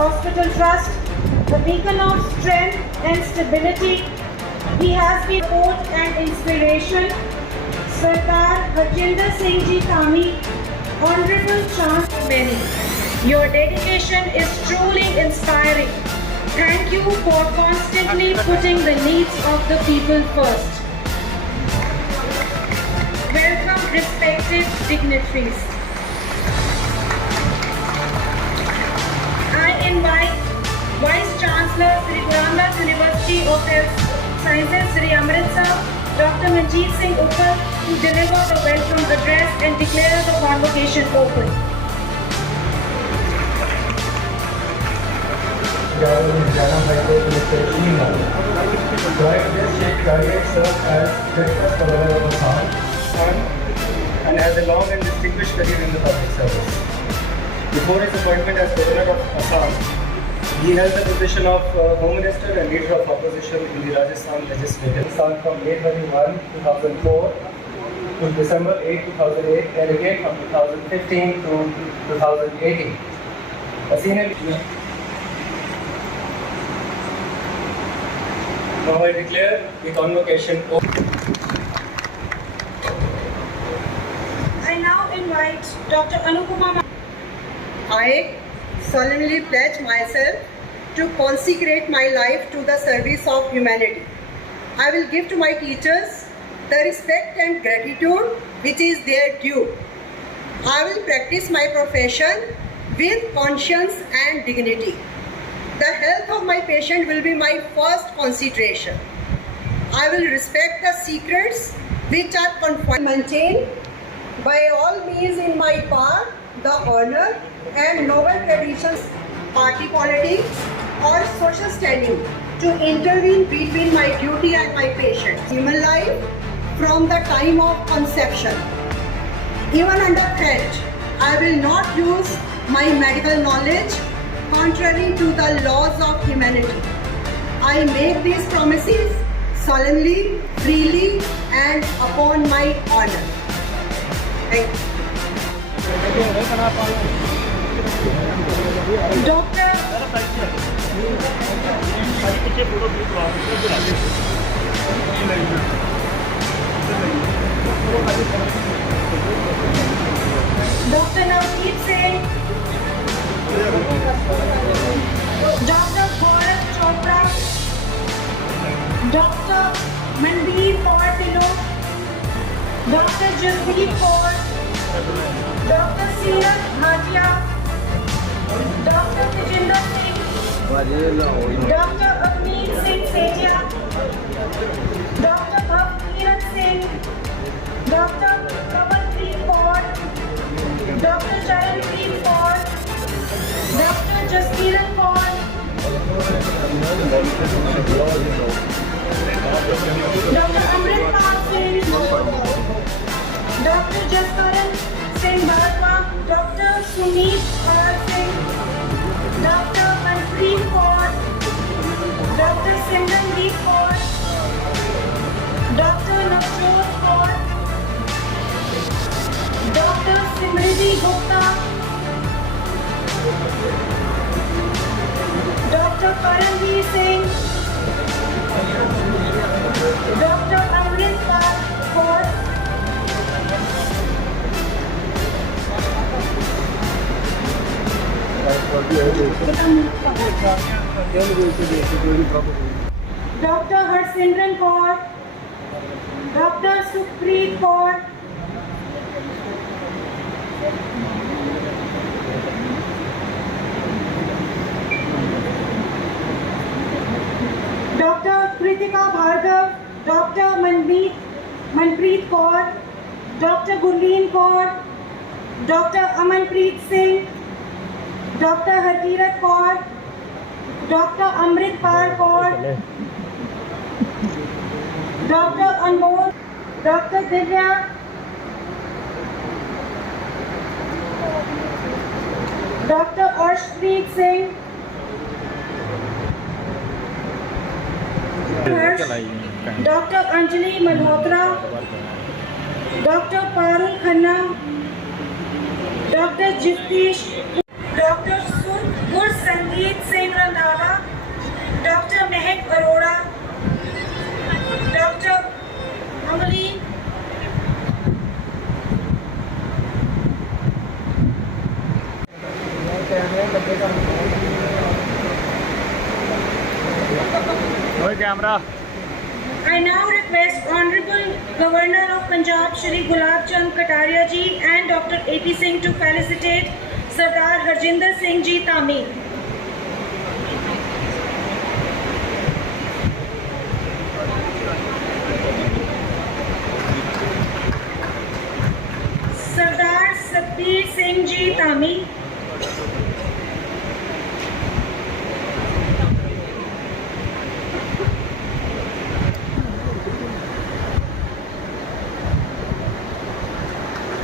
Hospital Trust, the beacon of strength and stability. He has been support and inspiration. Sardar Harjinder Singh Ji Kami, Honorable Chancellor Many. Your dedication is truly inspiring. Thank you for constantly putting the needs of the people first. Welcome, respected dignitaries. I invite Vice Chancellor Sri Guru Ramdas University of Health Sciences, Sri Amritsar, Dr. Manjeet Singh Uppal, to deliver the welcome address and declare the convocation open. Sheikh Target served as Texas Governor of Assam and has a long and distinguished career in the public service. Before his appointment as Governor of Assam, he held the position of Home Minister and Leader of Opposition in the Rajasthan Legislature from May 31, 2004 to December 8, 2008 and again from 2015 to 2018. A senior Now I declare the convocation open. I now invite Dr. Anupama. I solemnly pledge myself to consecrate my life to the service of humanity. I will give to my teachers the respect and gratitude which is their due. I will practice my profession with conscience and dignity. The health of my patient will be my first consideration. I will respect the secrets which are confined. Maintain by all means in my power the honor and noble traditions, party politics or social standing to intervene between my duty and my patient. Human life from the time of conception. Even under threat, I will not use my medical knowledge contrary to the laws of humanity. I make these promises solemnly, freely and upon my honor. Thank you. Dr. Navdeep Singh, Dr. Gaurav Chopra, Dr. Mandeep Kaur Tilok, Dr. Jasdeep Kaur, Dr. Seerat Bhatia, Dr. Tejinder Singh, Dr. Avneet Singh Sethia, Dr. Bhavneet Singh, Dr. Kamalpreet Kaur, Dr. Charanpreet Kaur, Dr. Jaskiran Kaur, Dr. Amritpal Singh, Dr. Jaskaran Singh Bharatwa, Dr. Suneet R. Singh, Dr. Manpreet Kaur, Dr. Simrandeep Kaur, Dr. Navjot Kaur, Dr. Simriti Gupta, Dr. Dr. Paramveer Singh, Dr. Amritpal Kaur, Dr. Harsimran Kaur, Dr. Sukhpreet Kaur, Dr. Kritika Bhargav, Dr. Manpreet Kaur, Dr. Gurleen Kaur, Dr. Amanpreet Singh, Dr. Harkirat Kaur, Dr. Amritpal Kaur, Dr. Anmol, Dr. Divya, Dr. Arshpreet Singh, Harsh, Dr. Anjali Malhotra, Dr. Parul Khanna, Dr. Jitish, Dr. Gursangeet Singh Randhawa, Dr. Mehak Arora, Dr. Amali, camera I now request Honorable Governor of Punjab Shri Gulab Chand Kataria ji and Dr. A.P. Singh to felicitate Sardar Harjinder Singh ji Tami. Sardar Satbir Singh ji Tami.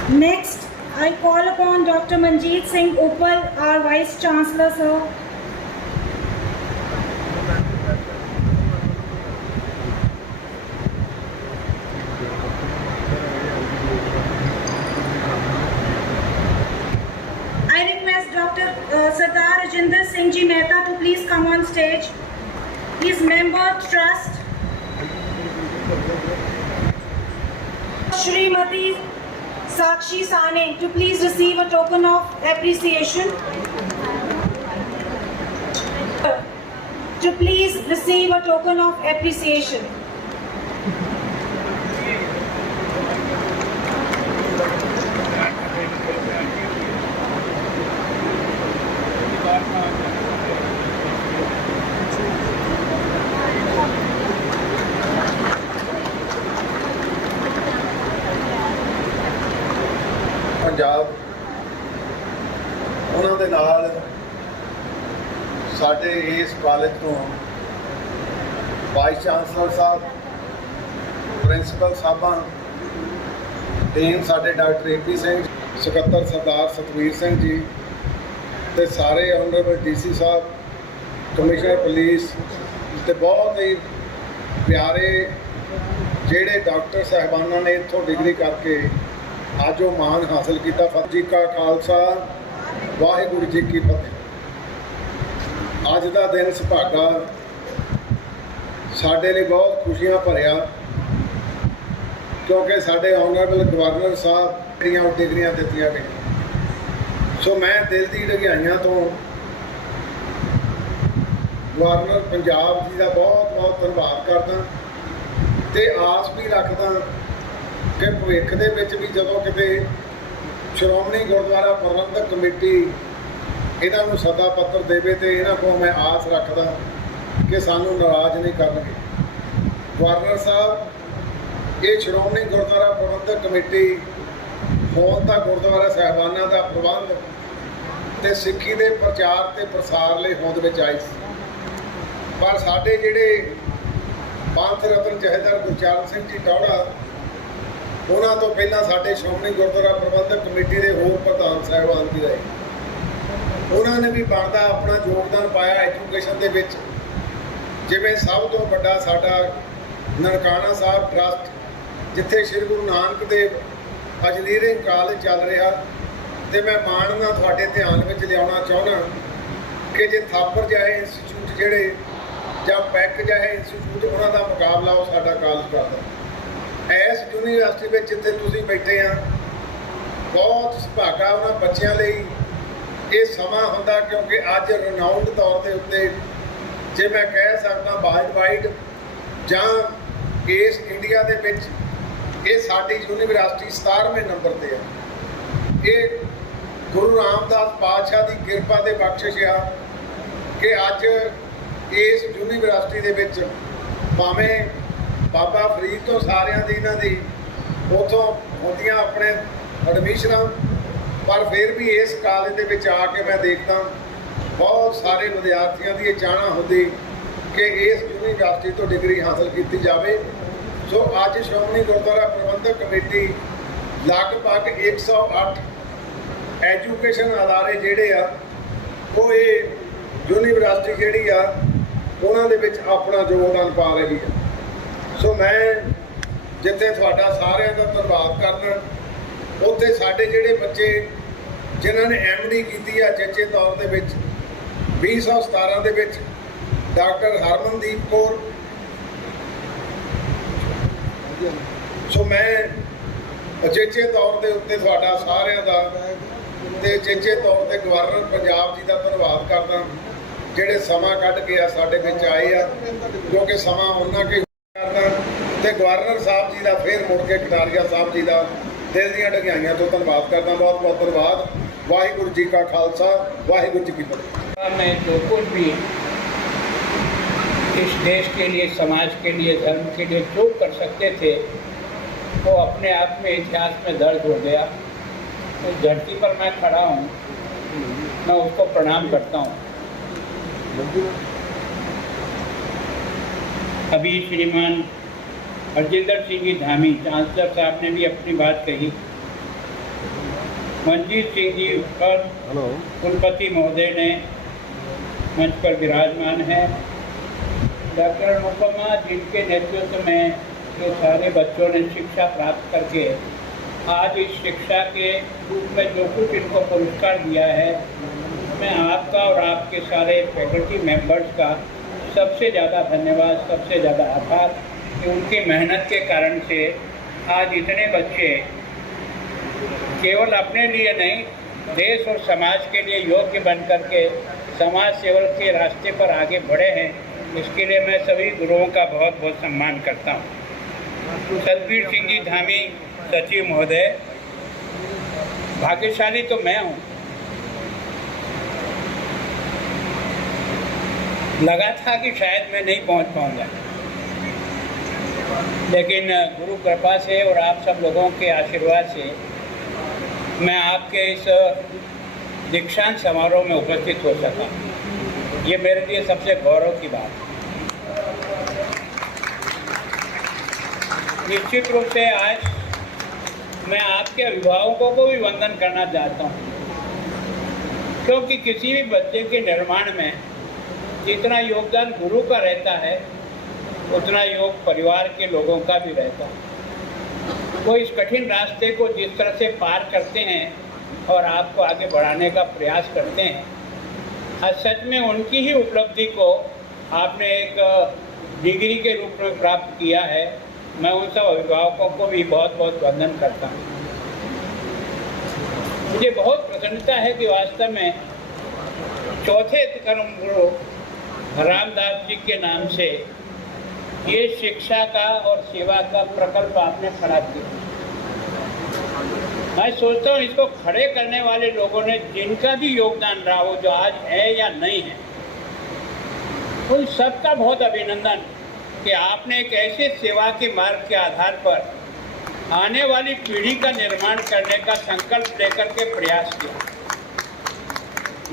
Next, I call upon Dr. Manjeet Singh Uppal, our Vice Chancellor, sir. I request Dr. Sardar Rajinder Singh Ji Mehta to please come on stage. He is member trust. Shrimati Sakshi Sane to please receive a token of appreciation. To please receive a token of appreciation. Punjab ਉਹਨਾਂ ਦੇ ਨਾਲ ਸਾਡੇ ਇਸ college ਤੋਂ vice chancellor ਸਾਹਿਬ, principal ਸਾਹਿਬਾਨ, dean ਸਾਡੇ doctor ਏ.ਪੀ. Singh, ਸਕੱਤਰ ਸਰਦਾਰ ਸਤਵੀਰ ਸਿੰਘ ਜੀ ਤੇ ਸਾਰੇ ਆਨਰੇਬਲ ਡੀਸੀ ਸਾਹਿਬ, ਕਮਿਸ਼ਨਰ ਪੁਲਿਸ ਤੇ ਬਹੁਤ ਹੀ ਪਿਆਰੇ ਜਿਹੜੇ ਡਾਕਟਰ ਸਾਹਿਬਾਨਾਂ ਨੇ ਇੱਥੋਂ ਡਿਗਰੀ ਕਰਕੇ ਅੱਜ ਉਹ ਮਾਣ ਹਾਸਲ ਕੀਤਾ। ਫਤਿਹ ਜੀ ਕਾ ਖਾਲਸਾ, ਵਾਹਿਗੁਰੂ ਜੀ ਕੀ ਫਤਿਹ। ਅੱਜ ਦਾ ਦਿਨ ਸੁਭਾਗਾ ਸਾਡੇ ਲਈ ਬਹੁਤ ਖੁਸ਼ੀਆਂ ਭਰਿਆ, ਕਿਉਂਕਿ ਸਾਡੇ ਆਨਰੇਬਲ ਗਵਰਨਰ ਸਾਹਿਬ ਜਿਹੜੀਆਂ ਡਿਗਰੀਆਂ ਦਿੱਤੀਆਂ ਗਈਆਂ। ਸੋ ਮੈਂ ਦਿਲ ਦੀ ਡੂੰਘਾਈਆਂ ਤੋਂ ਗਵਰਨਰ ਪੰਜਾਬ ਜੀ ਦਾ ਬਹੁਤ ਬਹੁਤ ਧੰਨਵਾਦ ਕਰਦਾ ਤੇ ਆਸ ਵੀ ਰੱਖਦਾ ਕਿ ਭਵਿੱਖ ਦੇ ਵਿੱਚ ਵੀ ਜਦੋਂ ਕਿਤੇ ਸ਼੍ਰੋਮਣੀ ਗੁਰਦੁਆਰਾ ਪ੍ਰਬੰਧਕ ਕਮੇਟੀ ਇਹਨਾਂ ਨੂੰ ਸੱਦਾ ਪੱਤਰ ਦੇਵੇ ਤੇ ਇਹਨਾਂ ਕੋਲ ਮੈਂ ਆਸ ਰੱਖਦਾ ਕਿ ਸਾਨੂੰ ਨਾਰਾਜ਼ ਨਹੀਂ ਕਰਨਗੇ। ਗਵਰਨਰ ਸਾਹਿਬ, ਇਹ ਸ਼੍ਰੋਮਣੀ ਗੁਰਦੁਆਰਾ ਪ੍ਰਬੰਧਕ ਕਮੇਟੀ ਹੋਣ ਦਾ ਗੁਰਦੁਆਰਾ ਸਾਹਿਬਾਨਾਂ ਦਾ ਪ੍ਰਬੰਧ ਤੇ ਸਿੱਖੀ ਦੇ ਪ੍ਰਚਾਰ ਤੇ ਪ੍ਰਸਾਰ ਲਈ ਹੋਂਦ ਵਿੱਚ ਆਈ ਸੀ, ਪਰ ਸਾਡੇ ਜਿਹੜੇ ਪੰਥ ਰਤਨ ਜਥੇਦਾਰ ਗੁਰਚਰਨ ਸਿੰਘ ਜੀ ਟੌੜਾ, ਉਹਨਾਂ ਤੋਂ ਪਹਿਲਾਂ ਸਾਡੇ ਸ਼੍ਰੋਮਣੀ ਗੁਰਦੁਆਰਾ ਪ੍ਰਬੰਧਕ ਕਮੇਟੀ ਦੇ ਹੋਰ ਪ੍ਰਧਾਨ ਸਾਹਿਬਾਨ ਵੀ ਰਹੇ। ਉਹਨਾਂ ਨੇ ਵੀ ਬਣਦਾ ਆਪਣਾ ਯੋਗਦਾਨ ਪਾਇਆ ਐਜੂਕੇਸ਼ਨ ਦੇ ਵਿੱਚ। ਜਿਵੇਂ ਸਭ ਤੋਂ ਵੱਡਾ ਸਾਡਾ ਨਨਕਾਣਾ ਸਾਹਿਬ ਟਰੱਸਟ, ਜਿੱਥੇ ਸ਼੍ਰੀ ਗੁਰੂ ਨਾਨਕ ਦੇਵ ਇੰਜੀਨੀਅਰਿੰਗ ਕਾਲਜ ਚੱਲ ਰਿਹਾ, ਤੇ ਮੈਂ ਮਾਣ ਨਾਲ ਤੁਹਾਡੇ ਧਿਆਨ ਵਿੱਚ ਲਿਆਉਣਾ ਚਾਹੁੰਦਾ ਕਿ ਜੇ ਥਾਪਰ ਜਾਏ ਇੰਸਟੀਚਿਊਟ ਜਿਹੜੇ ਜਾਂ ਪੈਕ ਜਿਹੇ ਇੰਸਟੀਚਿਊਟ ਉਹਨਾਂ ਦਾ ਮੁਕਾਬਲਾ ਉਹ ਸਾਡਾ ਕਾਲਜ ਕਰਦਾ। ਇਸ ਯੂਨੀਵਰਸਿਟੀ ਵਿੱਚ ਜਿੱਥੇ ਤੁਸੀਂ ਬੈਠੇ ਆ ਬਹੁਤ ਸੁਭਾਗਾ ਉਹਨਾਂ ਬੱਚਿਆਂ ਲਈ ਇਹ ਸਮਾਂ ਹੁੰਦਾ, ਕਿਉਂਕਿ ਅੱਜ ਰਿਨਾਊਂਡ ਤੌਰ ਦੇ ਉੱਤੇ ਜੇ ਮੈਂ ਕਹਿ ਸਕਦਾ ਵਰਲਡ ਵਾਈਡ ਜਾਂ ਇਸ ਇੰਡੀਆ ਦੇ ਵਿੱਚ ਇਹ ਸਾਡੀ ਯੂਨੀਵਰਸਿਟੀ 17ਵੇਂ ਨੰਬਰ ਤੇ ਆ। ਇਹ ਗੁਰੂ ਰਾਮਦਾਸ ਪਾਤਸ਼ਾਹ ਦੀ ਕਿਰਪਾ ਤੇ ਬਖਸ਼ਿਸ਼ ਆ ਕਿ ਅੱਜ ਇਸ ਯੂਨੀਵਰਸਿਟੀ ਦੇ ਵਿੱਚ ਭਾਵੇਂ ਬਾਬਾ ਫਰੀਦ ਤੋਂ ਸਾਰਿਆਂ ਦੀ ਇਹਨਾਂ ਦੀ ਉੱਥੋਂ ਹੁੰਦੀਆਂ ਆਪਣੇ ਐਡਮਿਸ਼ਨਾਂ, ਪਰ ਫਿਰ ਵੀ ਇਸ ਕਾਲਜ ਦੇ ਵਿੱਚ ਆ ਕੇ ਮੈਂ ਦੇਖਦਾ ਬਹੁਤ ਸਾਰੇ ਵਿਦਿਆਰਥੀਆਂ ਦੀ ਇਹ ਚਾਹਨਾ ਹੁੰਦੀ ਕਿ ਇਸ ਯੂਨੀਵਰਸਿਟੀ ਤੋਂ ਡਿਗਰੀ ਹਾਸਲ ਕੀਤੀ ਜਾਵੇ। ਸੋ ਅੱਜ ਸ਼੍ਰੋਮਣੀ ਗੁਰਦੁਆਰਾ ਪ੍ਰਬੰਧਕ ਕਮੇਟੀ ਲਗਭਗ 108 ਐਜੂਕੇਸ਼ਨ ਅਦਾਰੇ ਜਿਹੜੇ ਆ ਉਹ ਇਹ ਯੂਨੀਵਰਸਿਟੀ ਜਿਹੜੀ ਆ ਉਹਨਾਂ ਦੇ ਵਿੱਚ ਆਪਣਾ ਯੋਗਦਾਨ ਪਾ ਰਹੀ ਆ। ਸੋ ਮੈਂ ਜਿੱਥੇ ਤੁਹਾਡਾ ਸਾਰਿਆਂ ਦਾ ਧੰਨਵਾਦ ਕਰਦਾ, ਉੱਥੇ ਸਾਡੇ ਜਿਹੜੇ ਬੱਚੇ ਜਿਨ੍ਹਾਂ ਨੇ MD ਕੀਤੀ ਆ ਚੇਚੇ ਤੌਰ ਦੇ ਵਿੱਚ 2017 ਦੇ ਵਿੱਚ ਡਾਕਟਰ ਹਰਮਨਦੀਪ ਕੌਰ। ਸੋ ਮੈਂ ਅਚੇਚੇ ਤੌਰ ਦੇ ਉੱਤੇ ਤੁਹਾਡਾ ਸਾਰਿਆਂ ਦਾ ਤੇ ਚੇਚੇ ਤੌਰ ਤੇ ਗਵਰਨਰ ਪੰਜਾਬ ਜੀ ਦਾ ਧੰਨਵਾਦ ਕਰਦਾ, ਜਿਹੜੇ ਸਮਾਂ ਕੱਢ ਕੇ ਆ ਸਾਡੇ ਵਿੱਚ ਆਏ ਆ, ਕਿਉਂਕਿ ਸਮਾਂ ਉਹਨਾਂ ਕੇ ਕਰਦਾ। ਤੇ ਗਵਰਨਰ ਸਾਹਿਬ ਜੀ ਦਾ ਫਿਰ ਮੁੜ ਕੇ ਕਟਾਰੀਆ ਸਾਹਿਬ ਜੀ ਦਾ ਦਿਲ ਦੀਆਂ ਢਗਿਆਈਆਂ ਤੋਂ ਧੰਨਵਾਦ ਕਰਦਾ। बहुत बहुत धन्यवाद। वाहिगुरु जी का खालसा, वाहिगुरु जी की फतेह। मैं जो कुछ भी इस देश के लिए, समाज के लिए, धर्म के लिए जो कर सकते थे वो अपने आप में इतिहास में दर्ज हो गया। उस धरती पर मैं खड़ा हूँ, मैं उसको प्रणाम करता हूँ। अभी श्रीमान हरजिंदर सिंह जी धामी चांसलर साहब ने भी अपनी बात कही। मनजीत सिंह जी पर कुलपति महोदय ने मंच पर विराजमान है। डॉक्टर अनुपमा जिनके नेतृत्व में ये सारे बच्चों ने शिक्षा प्राप्त करके आज इस शिक्षा के रूप में जो कुछ इनको पुरस्कार दिया है, मैं आपका और आपके सारे फैकल्टी मेंबर्स का सबसे ज़्यादा धन्यवाद, सबसे ज़्यादा आभार कि उनकी मेहनत के कारण से आज इतने बच्चे केवल अपने लिए नहीं, देश और समाज के लिए योग्य बन करके समाज सेवा के रास्ते पर आगे बढ़े हैं। इसके लिए मैं सभी गुरुओं का बहुत बहुत सम्मान करता हूँ। सतबीर सिंह जी धामी सचिव महोदय, भाग्यशाली तो मैं हूँ। लगा था कि शायद मैं नहीं पहुँच पाऊँगा, लेकिन गुरु कृपा से और आप सब लोगों के आशीर्वाद से मैं आपके इस दीक्षांत समारोह में उपस्थित हो सका। ये मेरे लिए सबसे गौरव की बात है। निश्चित रूप से आज मैं आपके अभिभावकों को भी वंदन करना चाहता हूँ, क्योंकि किसी भी बच्चे के निर्माण में जितना योगदान गुरु का रहता है, उतना योग परिवार के लोगों का भी रहता है। वो इस कठिन रास्ते को जिस तरह से पार करते हैं और आपको आगे बढ़ाने का प्रयास करते हैं, आज सच में उनकी ही उपलब्धि को आपने एक डिग्री के रूप में प्राप्त किया है। मैं उन सब अभिभावकों को भी बहुत बहुत वंदन करता हूँ। मुझे बहुत प्रसन्नता है कि वास्तव में चौथे कर्म गुरु रामदास जी के नाम से ये शिक्षा का और सेवा का प्रकल्प आपने खड़ा किया। मैं सोचता हूँ इसको खड़े करने वाले लोगों ने जिनका भी योगदान रहा हो, जो आज है या नहीं है, उन सबका बहुत अभिनंदन कि आपने एक ऐसे सेवा के मार्ग के आधार पर आने वाली पीढ़ी का निर्माण करने का संकल्प लेकर के प्रयास किया।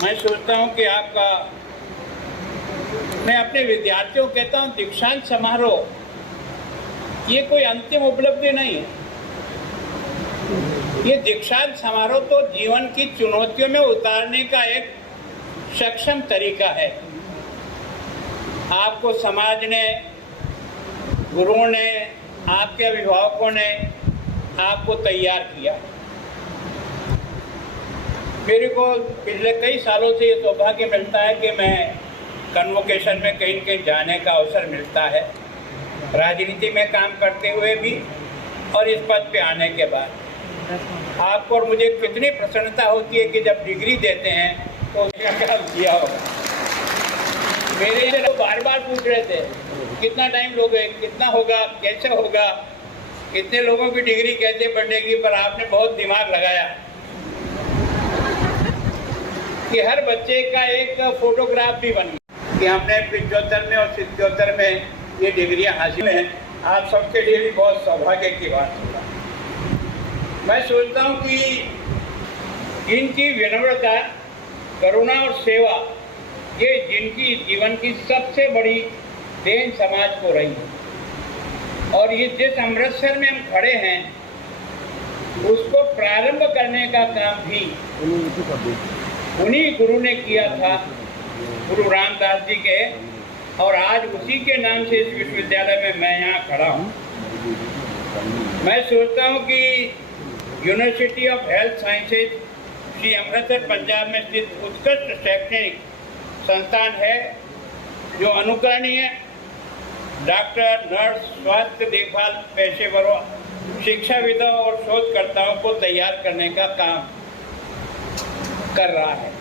मैं सोचता हूँ कि आपका, मैं अपने विद्यार्थियों को कहता हूँ, दीक्षांत समारोह ये कोई अंतिम उपलब्धि नहीं है। ये दीक्षांत समारोह तो जीवन की चुनौतियों में उतारने का एक सक्षम तरीका है। आपको समाज ने, गुरुओं ने, आपके अभिभावकों ने आपको तैयार किया। मेरे को पिछले कई सालों से ये सौभाग्य मिलता है कि मैं कन्वोकेशन में कहीं कहीं जाने का अवसर मिलता है, राजनीति में काम करते हुए भी और इस पद पे आने के बाद आपको और मुझे कितनी प्रसन्नता होती है कि जब डिग्री देते हैं तो उसका क्या किया होगा। मेरे से लोग बार बार पूछ रहे थे कितना टाइम लोगे, कितना होगा, कैसे होगा, कितने लोगों की डिग्री कैसे बढ़ेगी, पर आपने बहुत दिमाग लगाया कि हर बच्चे का एक फोटोग्राफ भी बन गया कि हमने 75 में और 77 में ये डिग्रियां हासिल हैं। आप सबके लिए भी बहुत सौभाग्य की बात होगा। मैं सोचता हूँ कि इनकी विनम्रता, करुणा और सेवा ये जिनकी जीवन की सबसे बड़ी देन समाज को रही है, और ये जिस अमृतसर में हम खड़े हैं उसको प्रारंभ करने का काम भी उन्हीं गुरु ने किया था, गुरु रामदास जी के, और आज उसी के नाम से इस विश्वविद्यालय में मैं यहाँ खड़ा हूँ। मैं सोचता हूँ कि university of health sciences Shri Amritsar Punjab में स्थित उत्कृष्ट शैक्षणिक संस्थान है जो अनुकरणीय डॉक्टर, नर्स, स्वास्थ्य देखभाल पेशेवरों, शिक्षाविदों और शोधकर्ताओं को तैयार करने का काम कर रहा है।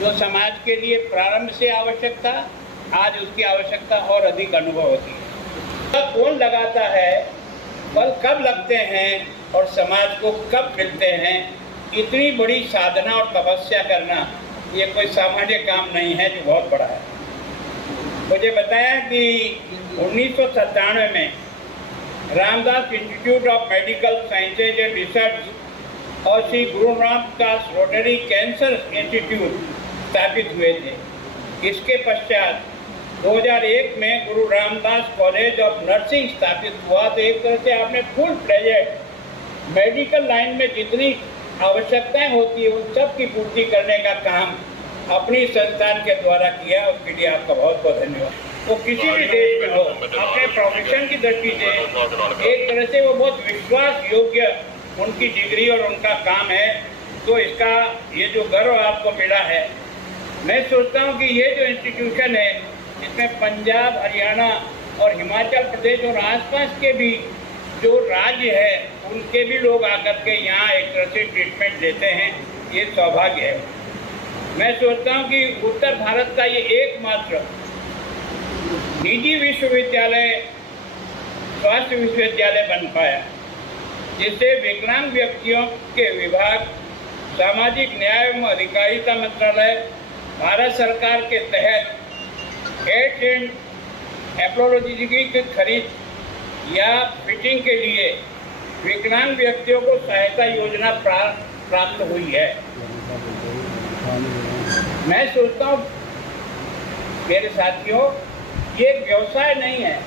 जो समाज के लिए प्रारंभ से आवश्यक था, आज उसकी आवश्यकता और अधिक अनुभव होती है। कौन लगाता है, फल कब लगते हैं और समाज को कब मिलते हैं, इतनी बड़ी साधना और तपस्या करना ये कोई सामान्य काम नहीं है, जो बहुत बड़ा है। मुझे बताया कि 1997 में Ramdas institute of medical sciences and research और Shri Guru Ramdas rotary cancer institute स्थापित हुए थे। इसके पश्चात 2001 में गुरु रामदास कॉलेज ऑफ नर्सिंग स्थापित हुआ। तो एक तरह से आपने फुल प्लेजेड मेडिकल लाइन में जितनी आवश्यकताएं होती है उन सब की पूर्ति करने का काम अपनी संस्थान के द्वारा किया। उसके लिए आपका बहुत बहुत धन्यवाद। तो किसी भी देश में हो, अपने प्रोफेशन की दृष्टि से एक तरह से वो बहुत विश्वास योग्य उनकी डिग्री और उनका काम है। तो इसका ये जो गर्व आपको मिला है, मैं सोचता हूँ कि ये जो इंस्टीट्यूशन है इसमें पंजाब, हरियाणा और हिमाचल प्रदेश और आसपास के भी जो राज्य है उनके भी लोग आकर के यहाँ एक तरह से ट्रीटमेंट लेते हैं, ये सौभाग्य है। मैं सोचता हूँ कि उत्तर भारत का ये एकमात्र निजी विश्वविद्यालय स्वास्थ्य विश्वविद्यालय बन पाया, जिससे विकलांग व्यक्तियों के विभाग, सामाजिक न्याय एवं अधिकारिता मंत्रालय, भारत सरकार के तहत एड्स एंड एपोलॉजी की खरीद या फिटिंग के लिए विकलांग व्यक्तियों को सहायता योजना प्राप्त हुई है। मैं सोचता हूँ मेरे साथियों, ये एक व्यवसाय नहीं है,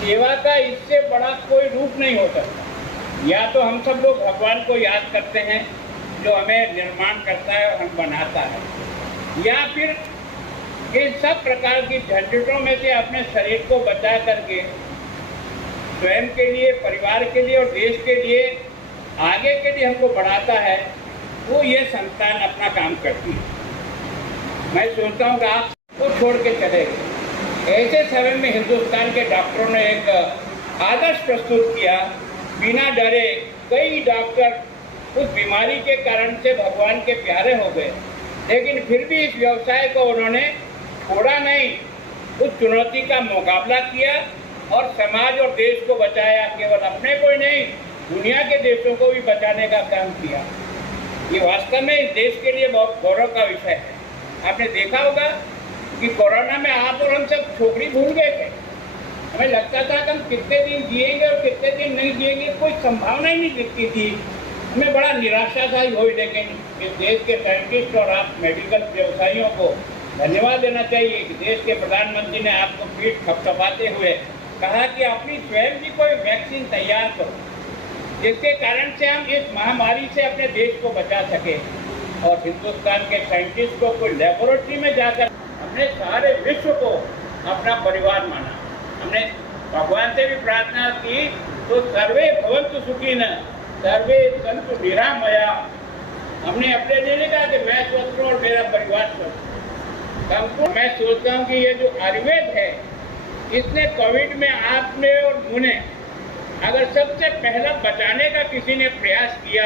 सेवा का इससे बड़ा कोई रूप नहीं हो सकता। या तो हम सब लोग भगवान को याद करते हैं जो हमें निर्माण करता है और हम बनाता है, या फिर इन सब प्रकार की झंझटों में से अपने शरीर को बचा करके स्वयं के लिए, परिवार के लिए और देश के लिए, आगे के लिए हमको बढ़ाता है, वो ये संस्थान अपना काम करती है। मैं सोचता हूँ कि आप को छोड़ के चले गए। ऐसे समय में हिंदुस्तान के डॉक्टरों ने एक आदर्श प्रस्तुत किया। बिना डरे कई डॉक्टर उस बीमारी के कारण से भगवान के प्यारे हो गए, लेकिन फिर भी इस व्यवसाय को उन्होंने छोड़ा नहीं, उस चुनौती का मुकाबला किया और समाज और देश को बचाया। केवल अपने को ही नहीं, दुनिया के देशों को भी बचाने का काम किया। ये वास्तव में इस देश के लिए बहुत गौरव का विषय है। आपने देखा होगा कि कोरोना में आप और हम सब छोकरी भूल गए थे। हमें लगता था कि हम कितने दिन जिएंगे और कितने दिन नहीं जिएंगे, कोई संभावना ही नहीं दिखती थी। हमें बड़ा निराशा था हुई, लेकिन इस देश के साइंटिस्ट और आप मेडिकल व्यवसायियों को धन्यवाद देना चाहिए कि देश के प्रधानमंत्री ने आपको पीठ थपथपाते हुए कहा कि अपनी स्वयं की कोई वैक्सीन तैयार करो, जिसके कारण से हम इस महामारी से अपने देश को बचा सके। और हिंदुस्तान के साइंटिस्ट को कोई लेबोरेटरी में जाकर हमने सारे विश्व को अपना परिवार माना। हमने भगवान से भी प्रार्थना की, तो सर्वे भवन्तु सुखिनः सर्वे सन्तु निरामया। हमने अपने लिए कहा कि मैं स्वस्थ हूँ और मेरा परिवार स्वस्थ। हमको मैं सोचता हूँ कि ये जो आयुर्वेद है, इसने कोविड में आपने और मुझे अगर सबसे पहला बचाने का किसी ने प्रयास किया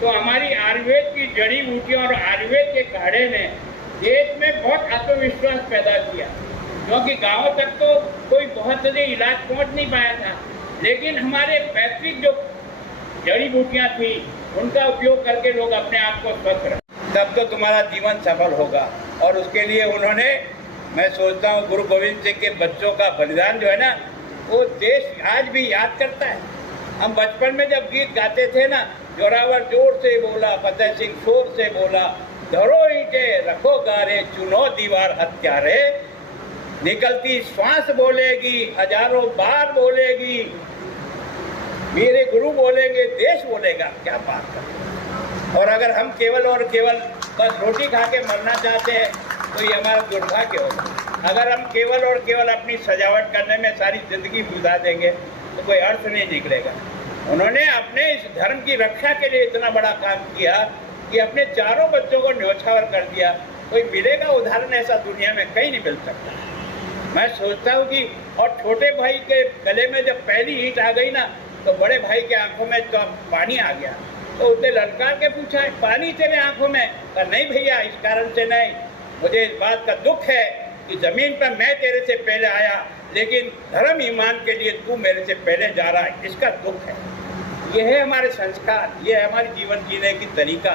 तो हमारी आयुर्वेद की जड़ी बूटियों और आयुर्वेद के काढ़े ने देश में बहुत आत्मविश्वास पैदा किया, क्योंकि गाँव तक तो कोई बहुत जल्दी इलाज पहुँच नहीं पाया था, लेकिन हमारे पैतृक जो जड़ी बूटियाँ थी उनका उपयोग करके लोग अपने आप को स्वस्थ रखे, तब तो तुम्हारा जीवन सफल होगा। और उसके लिए उन्होंने, मैं सोचता हूँ, गुरु गोविंद सिंह के बच्चों का बलिदान जो है ना, वो देश आज भी याद करता है। हम बचपन में जब गीत गाते थे ना, जोरावर जोर से बोला, फतेह सिंह शोर से बोला, धरो ईंटे रखो गारे, चुनो दीवार हत्यारे, निकलती श्वास बोलेगी, हजारों बार बोलेगी, मेरे गुरु बोलेंगे, देश बोलेगा। क्या बात कर। और अगर हम केवल और केवल बस रोटी खा के मरना चाहते हैं तो ये हमारा दुर्भाग्य होगा। अगर हम केवल और केवल अपनी सजावट करने में सारी जिंदगी गुजार देंगे तो कोई अर्थ नहीं निकलेगा। उन्होंने अपने इस धर्म की रक्षा के लिए इतना बड़ा काम किया कि अपने चारों बच्चों को न्योछावर कर दिया। कोई मिलेगा उदाहरण ऐसा दुनिया में कहीं नहीं मिल सकता। मैं सोचता हूँ कि और छोटे भाई के गले में जब पहली ईंट आ गई ना, तो बड़े भाई के आंखों में तो पानी आ गया। तो उसने ललकार के पूछा, पानी तेरे आंखों में? कहा नहीं भैया, इस कारण से नहीं, मुझे इस बात का दुख है कि जमीन पर मैं तेरे से पहले आया, लेकिन धर्म ईमान के लिए तू मेरे से पहले जा रहा है, इसका दुख है। ये है हमारे संस्कार, ये है हमारे जीवन जीने की तरीका।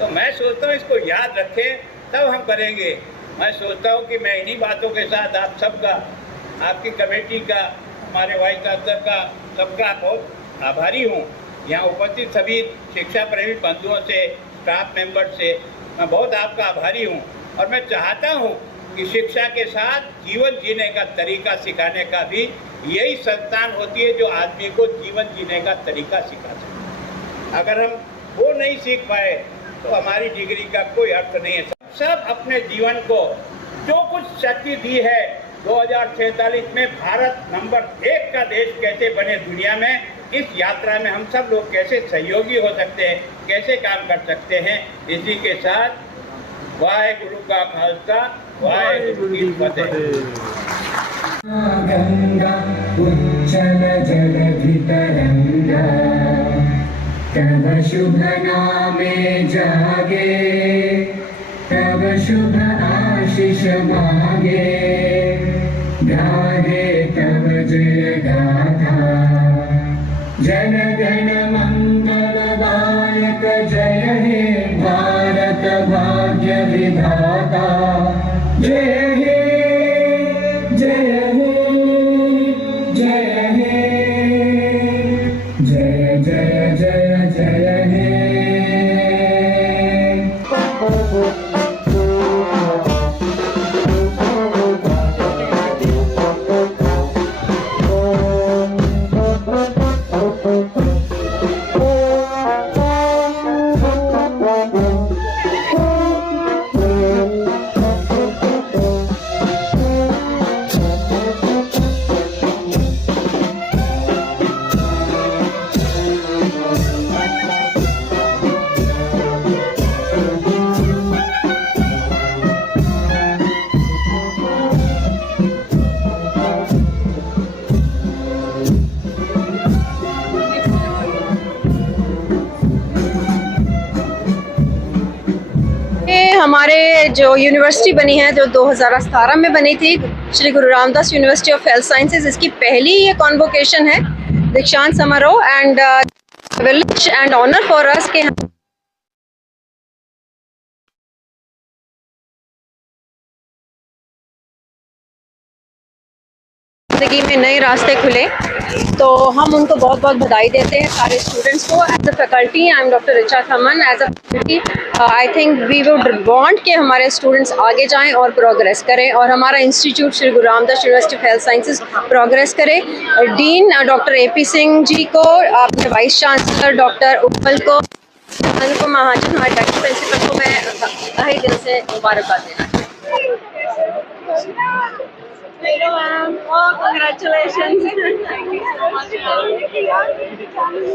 तो मैं सोचता हूँ इसको याद रखें, तब हम करेंगे। मैं सोचता हूँ कि मैं इन्हीं बातों के साथ आप सबका, आपकी कमेटी का, हमारे वाइस चांसलर का, सबका बहुत आभारी हूँ। यहाँ उपस्थित सभी शिक्षा प्रेमी बंधुओं से, स्टाफ मेंबर से मैं बहुत आपका आभारी हूँ। और मैं चाहता हूँ कि शिक्षा के साथ जीवन जीने का तरीका सिखाने का भी यही संस्थान होती है जो आदमी को जीवन जीने का तरीका सिखा सके। अगर हम वो नहीं सीख पाए तो हमारी डिग्री का कोई अर्थ नहीं है। सब अपने जीवन को जो कुछ शक्ति दी है 2047 में भारत नंबर 1 का देश कैसे बने दुनिया में, इस यात्रा में हम सब लोग कैसे सहयोगी हो सकते हैं, कैसे काम कर सकते हैं। इसी के साथ वाहेगुरु का खालसा, वाहेगुरु की फतेह। गंगा उच्चल जलधि तरंगा, तब शुभ नामे जागे, तब शुभ आशीष मांगे, गाहे तब जय गाथा, जन गण मंगलदायक जय हे भारत भाग्य विधाता, जय हे जय हे जय हे, जय जय जय जय हे। हमारे जो यूनिवर्सिटी बनी है, जो 2017 में बनी थी, Shri Guru Ramdas university of health sciences, इसकी पहली ये कॉन्वोकेशन है, दीक्षांत समारोह, and village and honour for us के जिंदगी में नए रास्ते खुले। तो हम उनको बहुत बहुत बधाई देते हैं सारे स्टूडेंट्स को। As a faculty I am doctor Richa Thaman. As a faculty I think we would want के हमारे स्टूडेंट्स आगे जाएं और प्रोग्रेस करें, और हमारा institute Shri Guru Ramdas university of health sciences progress करे। Dean doctor AP Singh ji को, अपने वाइस चांसलर डॉक्टर उत्पल को, अनुपम महाजन हमारे वाइस प्रिंसिपल को मैं तहे दिल से मुबारकबाद देना चाहती हूँ। Hello ma'am. Oh, congratulations. Thank you so much.